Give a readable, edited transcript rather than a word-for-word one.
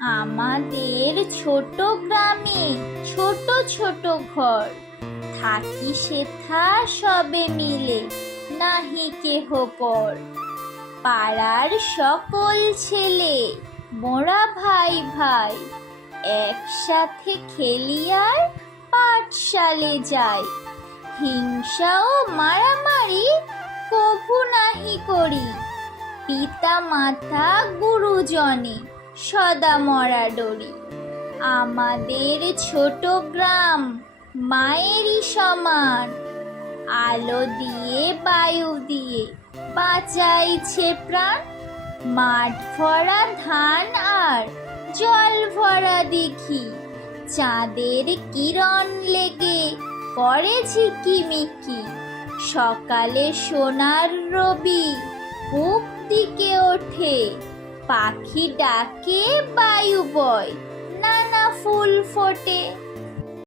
আমাদের ছোট গ্রামে ছোট ছোট ঘর, থাকি সেথা সবে মিলে, নাহি কেহ পর। পাড়ার সকল ছেলে মোরা ভাই ভাই, একসাথে খেলি আর পাঠশালে যাই। হিংসা ও মারামারি কভু নাহি করি, পিতা মাতা গুরুজনে সদা মরা ডরি। আমাদের ছোট গ্রাম মায়েরই সমান, আলো দিয়ে বায়ু দিয়ে বাঁচাইছে প্রাণ। মাঠ ভরা ধান আর জল ভরা দিঘি, চাঁদের কিরণ লেগে করে ঝিকিমিকি। সকালে সোনার রবি পূব দিকে ওঠে, পাখি ডাকে বায়ু বয়, নানা ফুল ফোটে।